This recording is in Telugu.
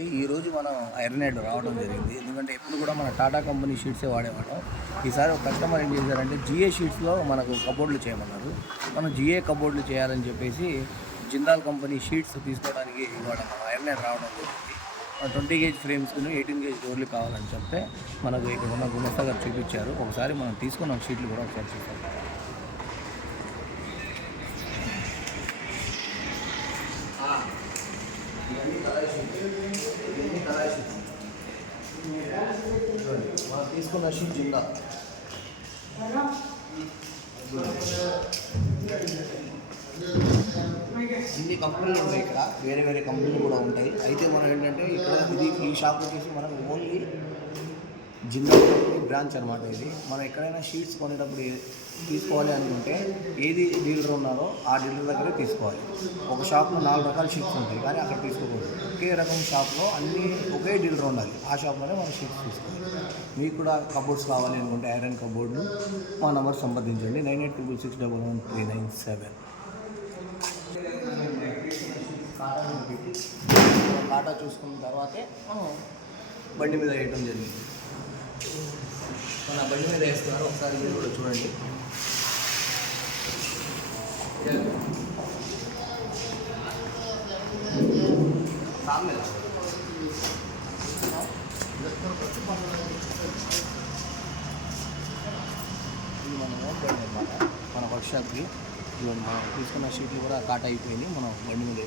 ఈరోజు మనం ఐరన్ రావడం జరిగింది. ఎందుకంటే ఎప్పుడు కూడా మన టాటా కంపెనీ షీట్సే వాడేవాళ్ళం. ఈసారి ఒక కస్టమర్ ఏం చేశారంటే జిఏ షీట్స్లో మనకు కబోర్డ్లు చేయమన్నారు. మనం జిఏ కబోర్డ్లు చేయాలని చెప్పేసి జిందాల్ కంపెనీ షీట్స్ తీసుకోవడానికి ఇవాళ మన రావడం జరిగింది. Twenty gauge frames eighteen gauge డోర్లు కావాలని చెప్తే మనకు ఇక్కడ ఉన్న గుమస్తా గారు చూపించారు. ఒకసారి మనం తీసుకున్న షీట్లు కూడా ఒకసారి చూసాం ఇవన్నీ ఇవన్నీ మనం తీసుకున్న షీట్ జిల్లా ఇన్ని కంపెనీలు ఉన్నాయి ఇక్కడ. వేరే వేరే కంపెనీలు కూడా ఉంటాయి. అయితే మనం ఏంటంటే ఇక్కడ ఇది ఈ షాప్ వచ్చేసి మనం జిందా బ్రాంచ్ అనమాట ఇది. మనం ఎక్కడైనా షీట్స్ కొనేటప్పుడు తీసుకోవాలి అనుకుంటే ఏది డీలర్ ఉన్నారో ఆ డీలర్ దగ్గరే తీసుకోవాలి. ఒక షాప్లో నాలుగు రకాల షీట్స్ ఉంటాయి కానీ అక్కడ తీసుకోకూడదు. ఒకే రకం షాప్లో అన్నీ ఒకే డీలర్ ఉండాలి. ఆ షాప్లోనే మనం షీట్స్ తీసుకోవాలి. మీకు కూడా కబోర్డ్స్ కావాలి అనుకుంటే ఐరన్ కబోర్డ్లు మా నెంబర్ సంప్రదించండి. Nine eight two six double one three nine seven. కాటా చూసుకున్న తర్వాతే మనం బండి మీద వేయటం జరిగింది. మన బండి మీద వేస్తున్నారు. ఒకసారి మీరు కూడా చూడండి. ఇది మన ఓన్ బండి అనమాట మన వర్క్షాప్కి ఇవన్నీ మనం తీసుకున్న షీట్లు కూడా కాట్ అయిపోయింది మనం బండి మీద